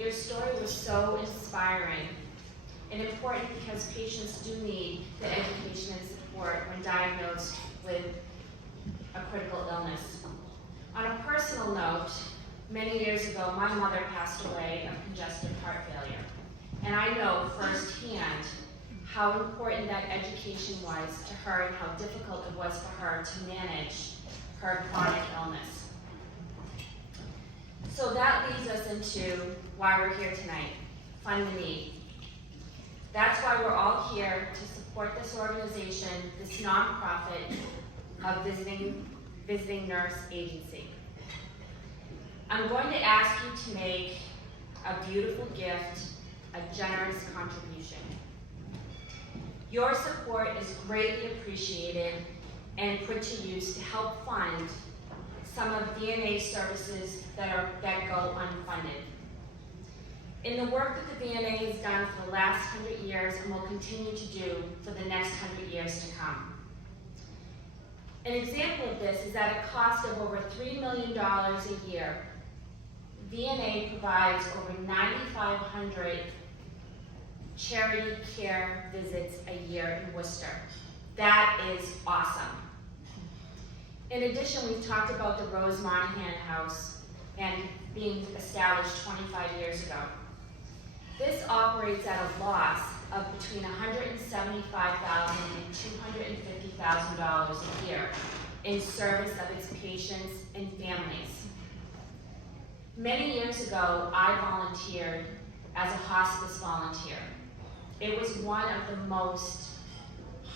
your story was so inspiring and important because patients do need the education and support when diagnosed with a critical illness. On a personal note, many years ago, my mother passed away of congestive heart failure. And I know firsthand how important that education was to her and how difficult it was for her to manage her chronic illness. So that leads us into why we're here tonight, Fund the Need. That's why we're all here to support this organization, this nonprofit of Visiting Nurse Agency. I'm going to ask you to make a beautiful gift, a generous contribution. Your support is greatly appreciated and put to use to help fund some of VNA services that go unfunded. In the work that the VNA has done for the last 100 years and will continue to do for the next 100 years to come. An example of this is at a cost of over $3 million a year, VNA provides over 9,500 charity care visits a year in Worcester. That is awesome. In addition, we've talked about the Rose Monahan House and being established 25 years ago. This operates at a loss of between $175,000 and $250,000 a year in service of its patients and families. Many years ago, I volunteered as a hospice volunteer. It was one of the most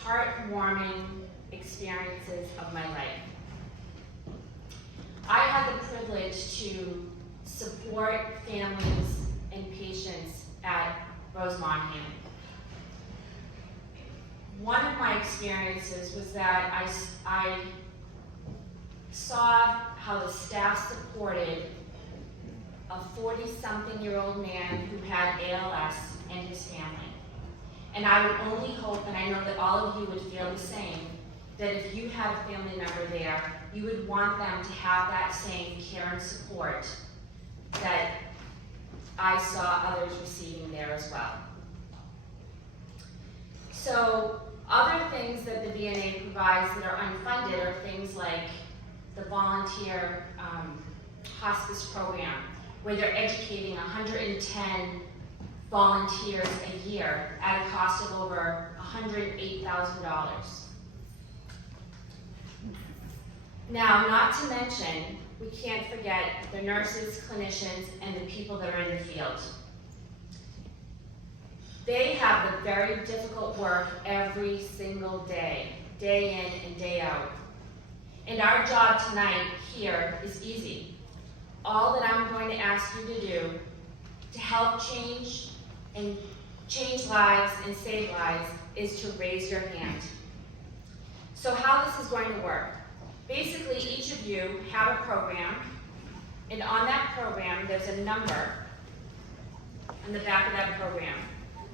heartwarming experiences of my life. I had the privilege to support families and patients at Rose Monahan. One of my experiences was that I saw how the staff supported a 40-something-year-old man who had ALS and his family. And I would only hope, and I know that all of you would feel the same, that if you had a family member there, you would want them to have that same care and support that I saw others receiving there as well. So other things that the VNA provides that are unfunded are things like the volunteer hospice program, where they're educating 110 volunteers a year at a cost of over $108,000. Now, not to mention, we can't forget the nurses, clinicians, and the people that are in the field. They have the very difficult work every single day, day in and day out. And our job tonight here is easy. All that I'm going to ask you to do to help change lives and save lives is to raise your hand. So how this is going to work. Basically, each of you have a program, and on that program, there's a number on the back of that program.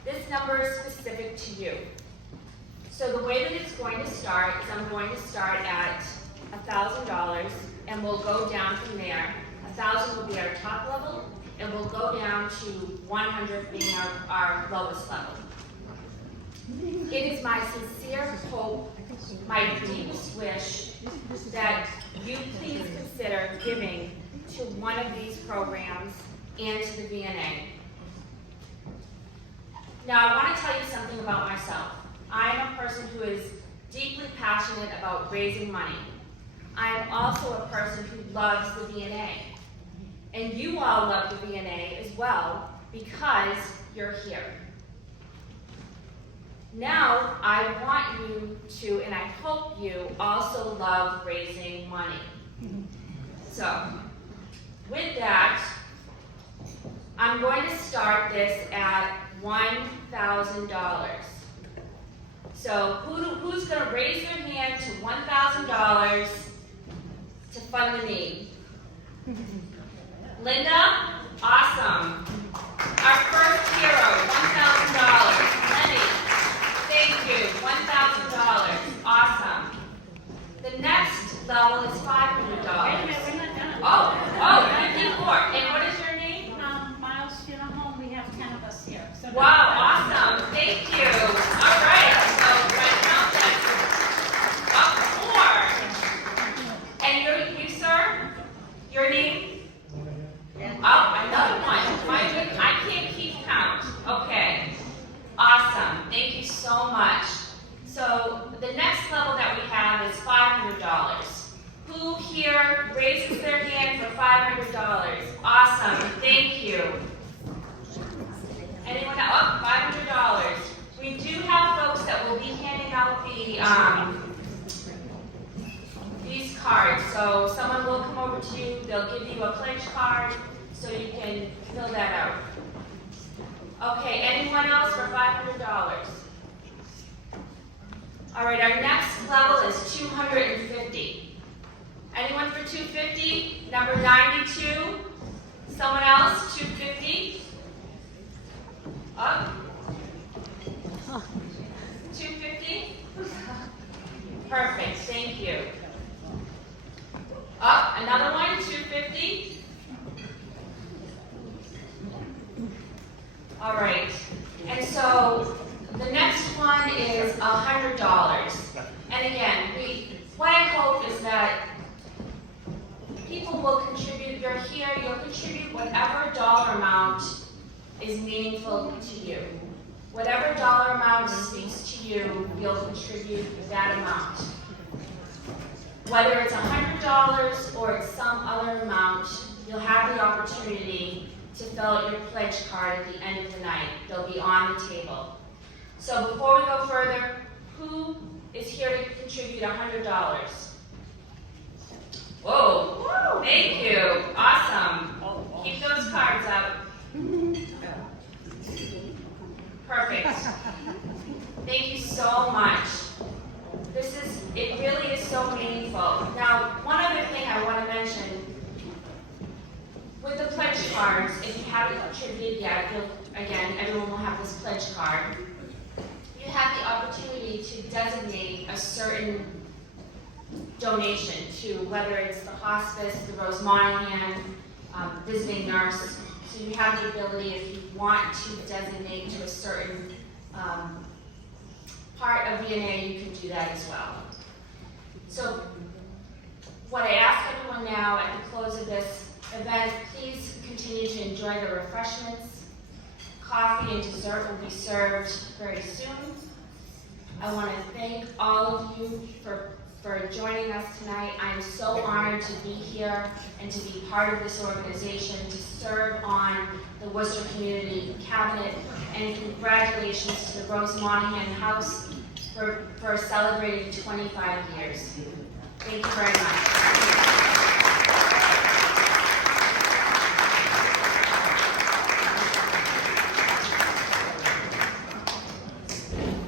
This number is specific to you. So the way that it's going to start is I'm going to start at $1,000, and we'll go down from there. 1,000 will be our top level, and we'll go down to 100 being our lowest level. It is my sincere hope, my deepest wish, that you please consider giving to one of these programs and to the VNA. Now, I want to tell you something about myself. I am a person who is deeply passionate about raising money. I am also a person who loves the VNA. And you all love the VNA as well because you're here. Now, I want you to, and I hope you also love raising money. So, with that, I'm going to start this at $1,000. So, who's going to raise their hand to $1,000 to fund the need? Linda? Awesome. Our first hero, $1,000. Lenny? Thank you, $1,000. Awesome. The next level is $500. Wait a minute, we're not done. Oh, 54. And what is your name? Miles Field. over to you. They'll give you a pledge card so you can fill that out. Okay, anyone else for $500? All right, our next level is $250. Anyone for $250? Number 92. Someone else? $250? Up. $250? Perfect, thank you. Up, another one, $250. All right, and so the next one is $100. And again, what I hope is that people will contribute. You're here, you'll contribute whatever dollar amount is meaningful to you. Whatever dollar amount speaks to you, you'll contribute that amount. Whether it's $100 or it's some other amount, you'll have the opportunity to fill out your pledge card at the end of the night. They'll be on the table. So before we go further, who is here to contribute $100? Whoa, thank you, awesome. Keep those cards up. Perfect. Thank you so much. It really is so meaningful. Now, one other thing I want to mention, with the pledge cards, if you haven't contributed yet, again, everyone will have this pledge card. You have the opportunity to designate a certain donation to, whether it's the hospice, the Rose Monahan, visiting nurse. So you have the ability, if you want to designate to a certain part of VNA, you can do that as well. So what I ask everyone now at the close of this event, please continue to enjoy the refreshments. Coffee and dessert will be served very soon. I want to thank all of you for joining us tonight. I'm so honored to be here and to be part of this organization, to serve on the Worcester Community Cabinet, and congratulations to the Rose Monahan House for celebrating 25 years. Thank you very much.